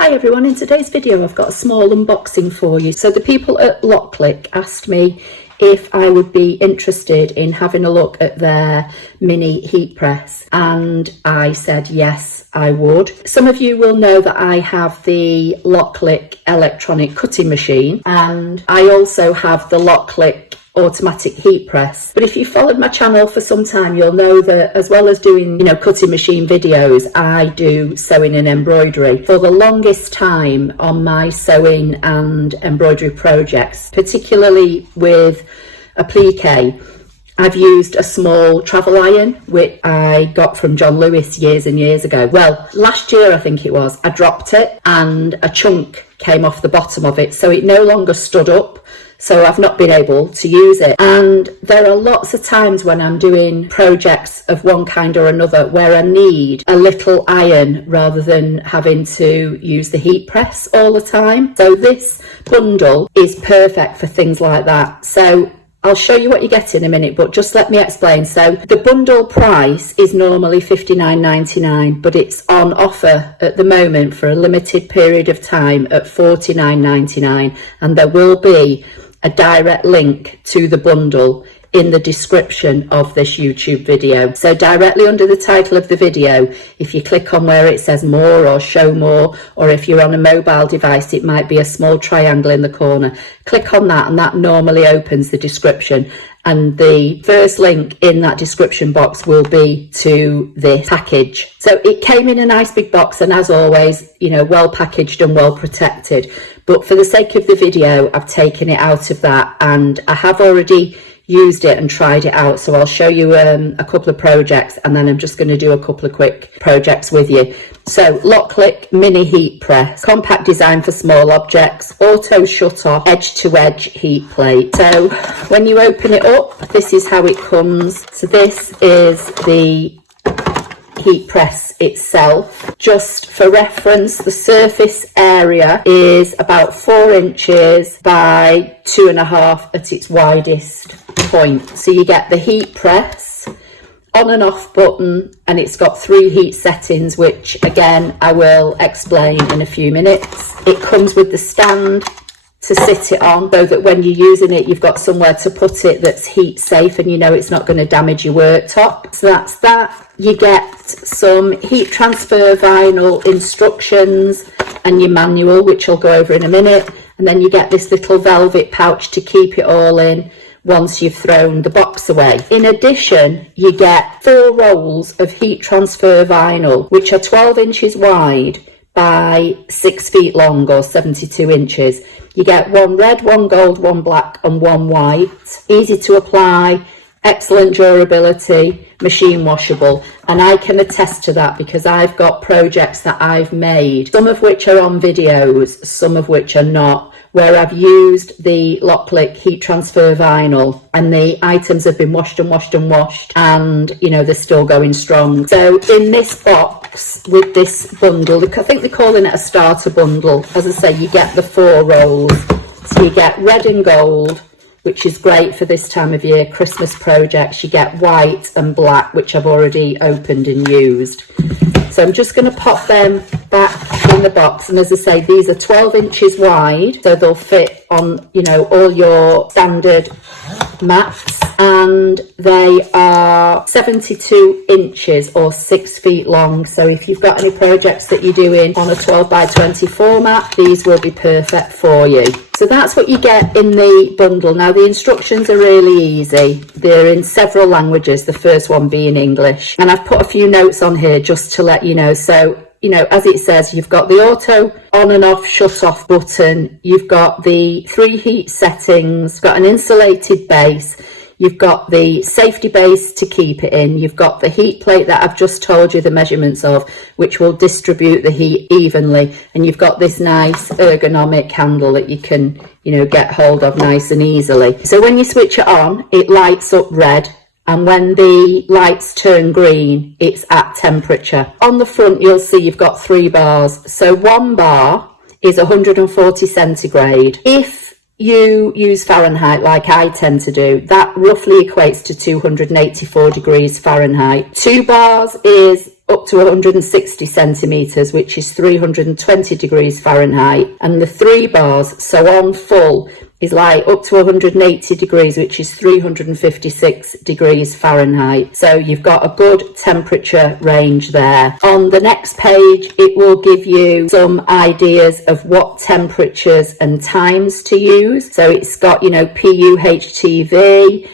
Hi everyone, in today's video I've got a small unboxing for you. So the people at Loklik asked me if I would be interested in having a look at their mini heat press, and I said yes I would. Some of you will know that I have the Loklik electronic cutting machine, and I also have the Loklik automatic heat press. But if you followed my channel for some time, you'll know that as well as doing cutting machine videos, I do sewing and embroidery. For the longest time on my sewing and embroidery projects, particularly with applique, I've used a small travel iron which I got from John Lewis years and years ago. Well, last year I think it was, I dropped it and a chunk came off the bottom of it, so it no longer stood up. So I've not been able to use it. And there are lots of times when I'm doing projects of one kind or another where I need a little iron rather than having to use the heat press all the time. So this bundle is perfect for things like that. So I'll show you what you get in a minute, but just let me explain. So the bundle price is normally $59.99, but it's on offer at the moment for a limited period of time at $49.99, and there will be a direct link to the bundle in the description of this YouTube video. So directly under the title of the video, if you click on where it says more or show more, or if you're on a mobile device, it might be a small triangle in the corner. Click on that and that normally opens the description. And the first link in that description box will be to this package. So it came in a nice big box, and as always, well packaged and well protected. But for the sake of the video, I've taken it out of that, and I have already used it and tried it out. So I'll show you a couple of projects, and then I'm just going to do a couple of quick projects with you. So Loklik mini heat press, compact design for small objects, auto shut off, edge to edge heat plate. So when you open it up, this is how it comes. So this is the heat press itself. Just for reference, the surface area is about 4 inches by 2.5 at its widest point. So you get the heat press, on and off button, and it's got 3 heat settings, which again I will explain in a few minutes. It comes with the stand to sit it on, so that when you're using it you've got somewhere to put it that's heat safe, and it's not going to damage your worktop. So that's that. You get some heat transfer vinyl instructions and your manual, which I'll go over in a minute, and then you get this little velvet pouch to keep it all in once you've thrown the box away. In addition, you get 4 rolls of heat transfer vinyl, which are 12 inches wide by 6 feet long, or 72 inches. You get 1 red, 1 gold, 1 black and 1 white. Easy to apply, excellent durability, machine washable, and I can attest to that because I've got projects that I've made, some of which are on videos, some of which are not, where I've used the Loklik heat transfer vinyl and the items have been washed and washed and washed, and they're still going strong. So in this box with this bundle, I think they're calling it a starter bundle. As I say, you get the 4 rolls. So you get red and gold, which is great for this time of year, Christmas projects. You get white and black, which I've already opened and used. So I'm just going to pop them back in the box, and as I say, these are 12 inches wide, so they'll fit on all your standard mats, and they are 72 inches or 6 feet long. So if you've got any projects that you're doing on a 12 by 24 mat, these will be perfect for you. So that's what you get in the bundle. Now the instructions are really easy. They're in several languages, the first one being English, and I've put a few notes on here just to let you know. So as it says, you've got the auto on and off shut off button, you've got the 3 heat settings, got an insulated base, you've got the safety base to keep it in, you've got the heat plate that I've just told you the measurements of, which will distribute the heat evenly, and you've got this nice ergonomic handle that you can get hold of nice and easily. So when you switch it on, it lights up red, and when the lights turn green, it's at temperature. On the front, you'll see you've got 3 bars. So 1 bar is 140 centigrade. If you use Fahrenheit like I tend to do, that roughly equates to 284 degrees Fahrenheit. 2 bars is up to 160 centimeters, which is 320 degrees Fahrenheit, and the 3 bars, so on full, is like up to 180 degrees, which is 356 degrees Fahrenheit. So you've got a good temperature range there. On the next page, it will give you some ideas of what temperatures and times to use. So it's got, you know, PU-HTV,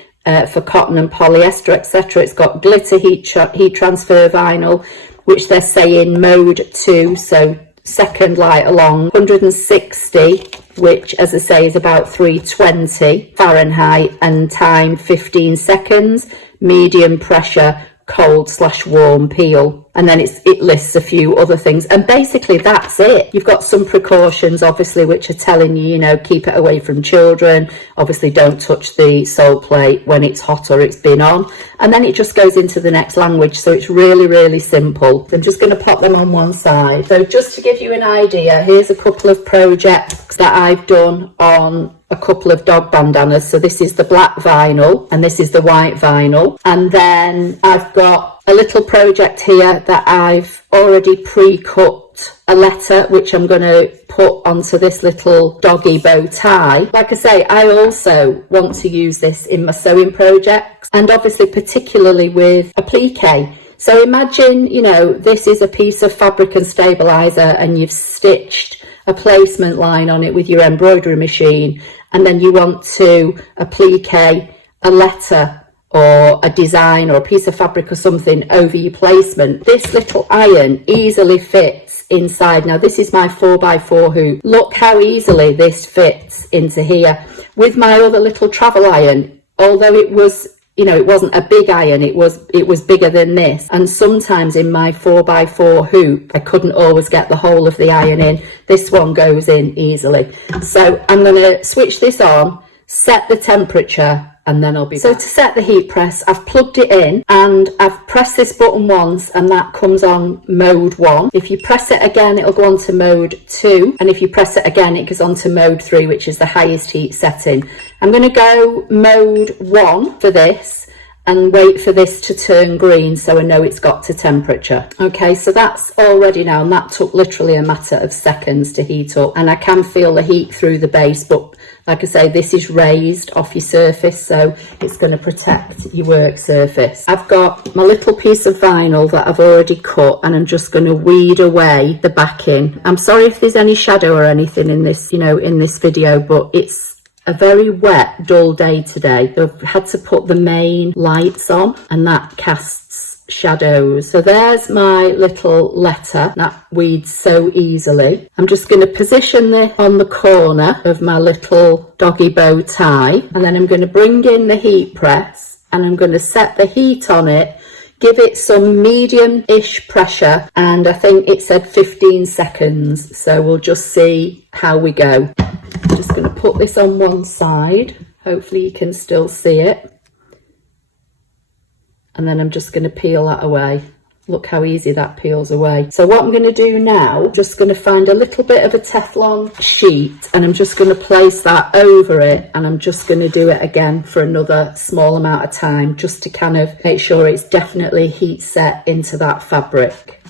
for cotton and polyester, etc. It's got glitter heat transfer vinyl, which they're saying mode 2, so second light along, 160, which, as I say, is about 320 Fahrenheit, and time 15 seconds, medium pressure, cold/warm peel. And then it lists a few other things, and basically that's it. You've got some precautions, obviously, which are telling you, you know, keep it away from children. Obviously, don't touch the sole plate when it's hot or it's been on. And then it just goes into the next language, so it's really, really simple. I'm just going to pop them on one side. So just to give you an idea, here's a couple of projects that I've done on a couple of dog bandanas. So this is the black vinyl and this is the white vinyl, and then I've got a little project here that I've already pre-cut a letter, which I'm going to put onto this little doggy bow tie. Like I say, I also want to use this in my sewing projects, and obviously particularly with applique. So imagine, you know, this is a piece of fabric and stabilizer, and you've stitched a placement line on it with your embroidery machine, and then you want to applique a letter or a design or a piece of fabric or something over your placement. This little iron easily fits inside. Now this is my 4x4 hoop. Look how easily this fits into here. With my other little travel iron, although it was, you know, it wasn't a big iron, it was bigger than this, and sometimes in my 4x4 hoop I couldn't always get the whole of the iron in. This one goes in easily. So I'm going to switch this on, set the temperature, and then I'll be back. So to set the heat press, I've plugged it in and I've pressed this button once, and that comes on mode 1. If you press it again, it'll go on to mode 2, and if you press it again, it goes on to mode 3, which is the highest heat setting. I'm going to go mode 1 for this and wait for this to turn green so I know it's got to temperature. Okay, so that's all ready now, and that took literally a matter of seconds to heat up, and I can feel the heat through the base, but like I say, this is raised off your surface, so it's going to protect your work surface. I've got my little piece of vinyl that I've already cut, and I'm just going to weed away the backing. I'm sorry if there's any shadow or anything in this, you know, in this video, but it's a very wet, dull day today. I've had to put the main lights on, and that casts shadows. So there's my little letter that weeds so easily. I'm just going to position this on the corner of my little doggy bow tie, and then I'm going to bring in the heat press, and I'm going to set the heat on it, give it some medium-ish pressure, and I think it said 15 seconds, so we'll just see how we go. I'm just going to put this on one side, hopefully you can still see it, and then I'm just going to peel that away. Look how easy that peels away. So what I'm going to do now, just going to find a little bit of a Teflon sheet, and I'm just going to place that over it, and I'm just going to do it again for another small amount of time, just to kind of make sure it's definitely heat set into that fabric.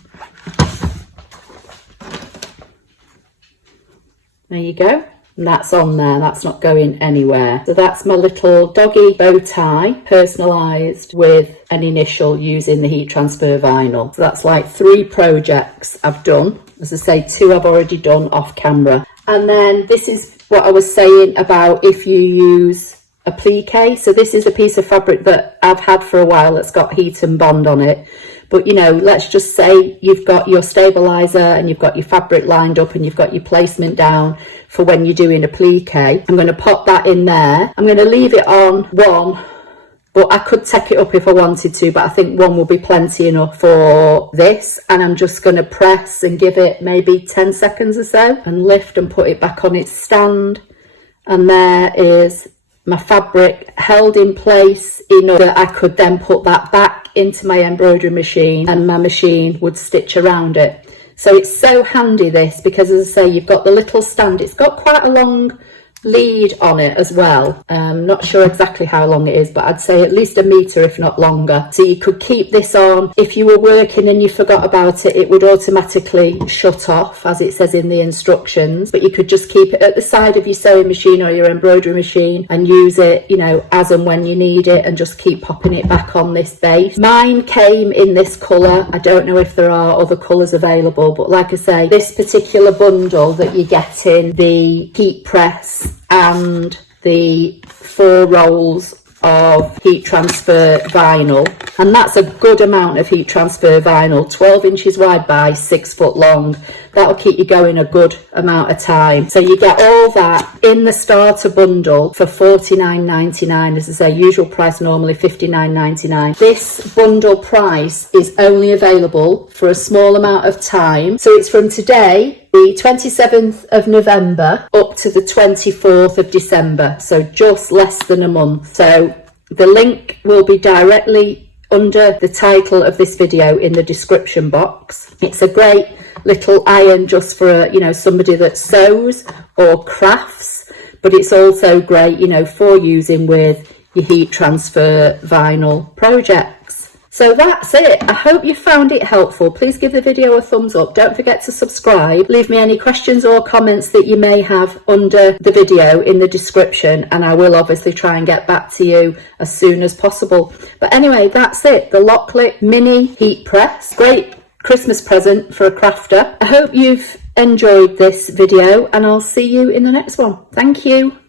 There you go. And that's on there, that's not going anywhere. So that's my little doggy bow tie, personalised with an initial using the heat transfer vinyl. So that's like 3 projects I've done. As I say, 2 I've already done off camera. And then this is what I was saying about if you use applique. So this is a piece of fabric that I've had for a while that's got heat and bond on it. But, you know, let's just say you've got your stabilizer and you've got your fabric lined up and you've got your placement down for when you're doing applique. I'm going to pop that in there. I'm going to leave it on 1, but I could take it up if I wanted to, but I think 1 will be plenty enough for this. And I'm just going to press and give it maybe 10 seconds or so, and lift and put it back on its stand. And there is my fabric held in place enough that I could then put that back into my embroidery machine, and my machine would stitch around it. So it's so handy, this, because as I say, you've got the little stand. It's got quite a long lead on it as well. Not sure exactly how long it is, but I'd say at least 1 meter, if not longer. So you could keep this on. If you were working and you forgot about it, it would automatically shut off, as it says in the instructions, but you could just keep it at the side of your sewing machine or your embroidery machine and use it, you know, as and when you need it, and just keep popping it back on this base. Mine came in this colour. I don't know if there are other colours available, but like I say, this particular bundle that you get in, the Heatpress and the 4 rolls of heat transfer vinyl, and that's a good amount of heat transfer vinyl, 12 inches wide by 6 foot long. That'll keep you going a good amount of time. So you get all that in the starter bundle for $49.99. As I say, usual price normally $59.99. This bundle price is only available for a small amount of time. So it's from today, the 27th of November, up to the 24th of December. So just less than a month. So the link will be directly under the title of this video in the description box. It's a great little iron just for, you know, somebody that sews or crafts, but it's also great, you know, for using with your heat transfer vinyl projects. So that's it. I hope you found it helpful. Please give the video a thumbs up. Don't forget to subscribe. Leave me any questions or comments that you may have under the video in the description, and I will obviously try and get back to you as soon as possible. But anyway, that's it. The Loklik mini heat press. Great Christmas present for a crafter. I hope you've enjoyed this video, and I'll see you in the next one. Thank you.